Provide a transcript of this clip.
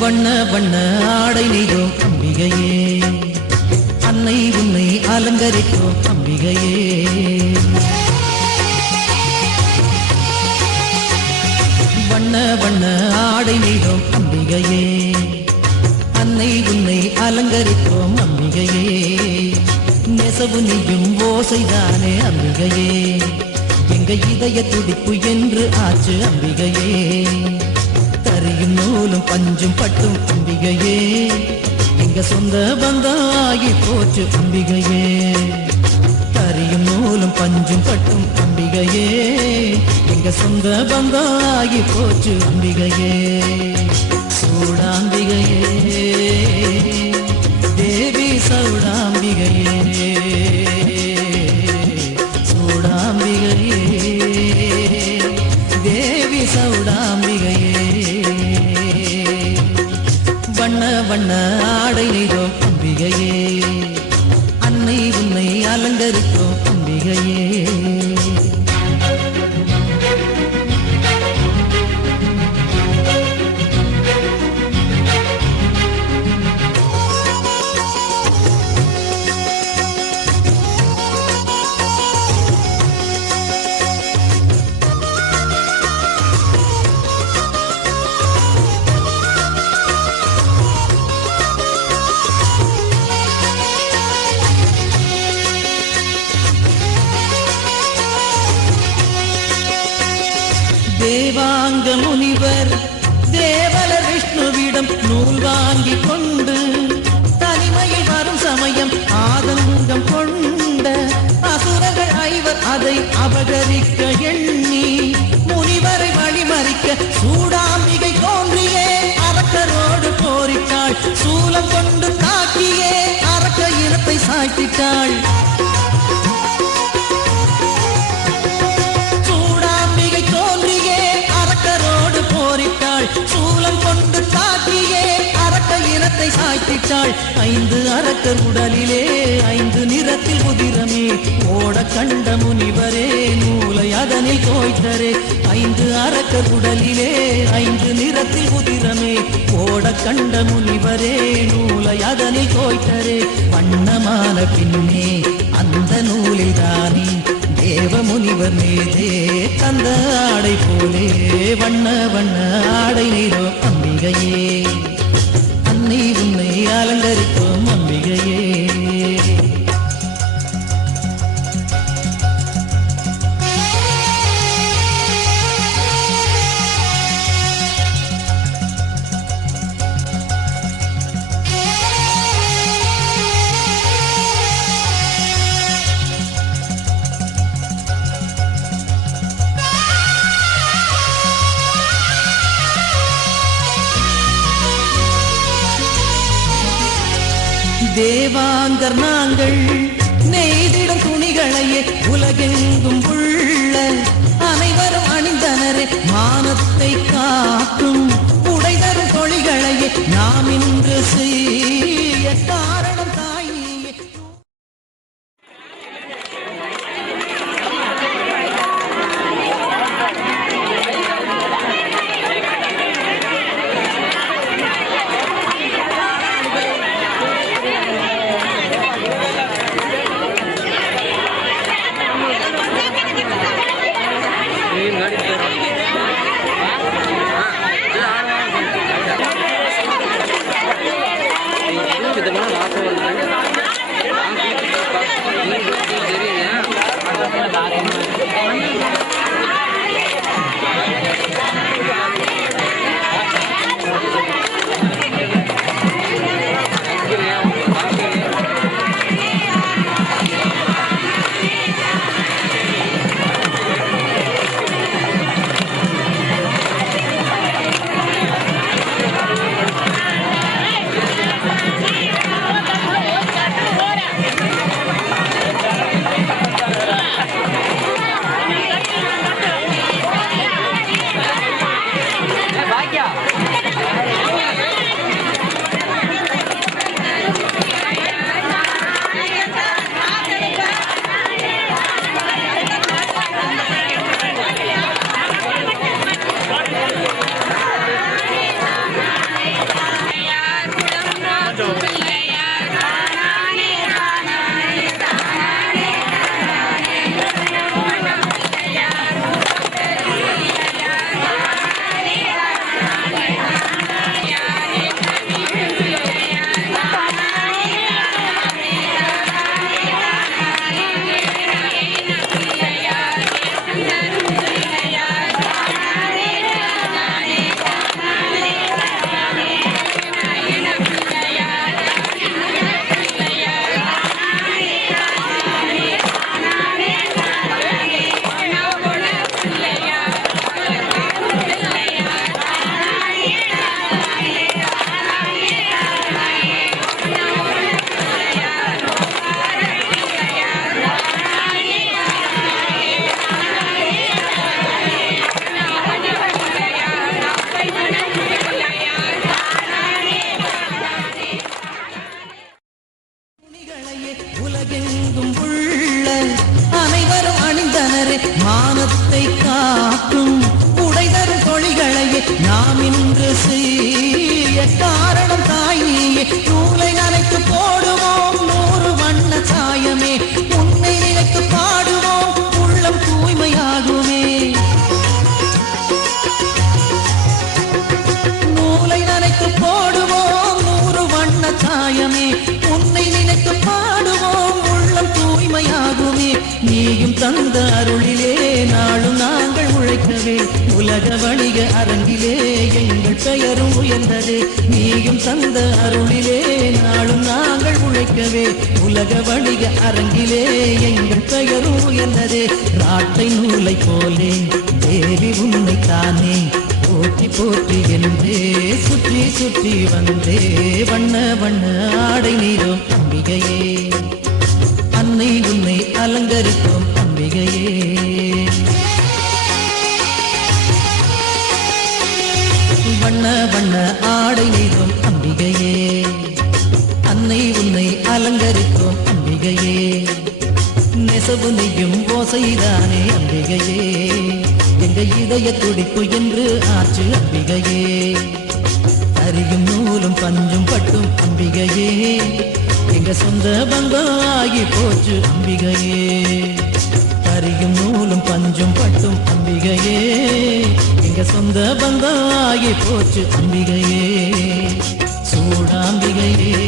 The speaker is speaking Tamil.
வண்ண வண்ண ஆடை நெய்தோம் அம்பிகையே, அன்னை உன்னை அலங்கரித்தோம் அம்பிகையே. வண்ண வண்ண ஆடை நெய்தோம் அம்பிகையே, அன்னை உன்னை அலங்கரித்தோம் அம்பிகையே. நெசவு நீயும் ஓசைதானே அம்பிகையே, எங்க இதய துடிப்பு என்று ஆச்சு அம்பிகையே. தரியும் நூலும் பஞ்சும் பட்டும் அம்பிகையே, எங்க சொந்த பந்தம் ஆகி போச்சு அம்பிகையே. தரியும் நூலும் பஞ்சும் பட்டும் அம்பிகையே, எங்க சொந்த பந்தம் ஆகி போச்சு அம்பிகையே. சூடாம்பிகையே தேவி சௌடாம்பிகையே, சூடாம்பிகையே தேவி சௌடாம்பிகையே. வண்ண வண்ண ஆடை நெய்தோம் அம்பிகையே, அன்னை உன்னை அலங்கரித்தோம் அம்பிகையே. தேவாங்க முனிவர் தேவலர் விஷ்ணுவிடம் நூல் வாங்கி கொண்டு தனிமையில் வரும் சமயம் ஆதங்கம் கொண்ட அசுரர்கள் ஐவர் அதை அபகரிக்க எண்ணி முனிவரை வழிமறிக்க சூடாம்பிகை தோன்றியே அரக்கரோடு போரிட்டாள். சூலம் கொண்டு தாக்கியே அரக்க இனத்தை சாய்த்திட்டாள். சூலம் கொண்டு தாக்கியே அரக்க இனத்தை சாய்த்திட்டாள். 5 அரக்கர் உடலிலே 5 நிறத்தில் உதிரமே ஓட கண்ட முனிவரே நூலை அதனில் தோய்த்தரே. 5 அரக்கர் உடலிலே 5 நிறத்தில் உதிரமே ஓட கண்ட முனிவரே நூலை அதனில் தோய்த்தரே. வண்ணமான பின்னே அந்த நூலில் தானே தேவ முனிவர் மீதே தந்த ஆடை போலே வண்ண வண்ண ஆடை நெய்தோம் அம்பிகையே, அன்னை உன்னை அலங்கரித்தோம் அம்பிகையே. தேவாங்கர் நாங்கள் நெய்திடும் துணிகளையே உலகெங்கும் உள்ள அனைவரும் அணிந்தனரே. மானத்தை காக்கும் உடைதரும் தொழில்களையே நாம் இன்று செய்ய காரணம் தாயே. காரணம் தாய் நீயே. நூலை நனைத்து போடுவோம் 100 வண்ண சாயமே. உன்னை நினைத்து பாடுவோம் உள்ளம் தூய்மையாகுமே. நூலை நனைத்து போடுவோம் 100 வண்ண சாயமே. உன்னை நினைத்து பாடுவோம் உள்ளம் தூய்மையாகுமே. நீயும் தந்த அருளிலே நாளும் நாங்கள் உழைக்கவே. உலக வணிக அரங்கிலே எங்கள் பெயரும் உயர்ந்தது. நீயும் தந்த அருளிலே நாளும் நாங்கள் உழைக்கவே. உலக வணிக அரங்கிலே எங்கள் பெயரும் உயர்ந்தது. ராட்டை நூலை போலே தேவி உன்னைத்தானே போற்றி போற்றி என்றே சுற்றி சுற்றி வந்தே. வண்ண வண்ண ஆடை நீரும் அம்பிகையே. அன்னை உன்னை அலங்கரித்தோம் அம்பிகையே. வண்ண வண்ண ஆடை நீரும் அம்பிகையே. அன்னை உன்னை அலங்கரித்தோம் அம்பிகையே. நெசவு நெய்யும் ஓசைதானே அம்பிகையே. எங்க இதய துடிப்பு என்று ஆச்சு அம்பிகையே. அரியும் நூலும் பஞ்சும் பட்டும் அம்பிகையே. எங்க சொந்த பந்தம் ஆகி போச்சு அம்பிகையே. அரியும் நூலும் பஞ்சும் பட்டும் அம்பிகையே. எங்க சொந்த பந்தம் ஆகி போச்சு அம்பிகையே. சூடாம்பிகையே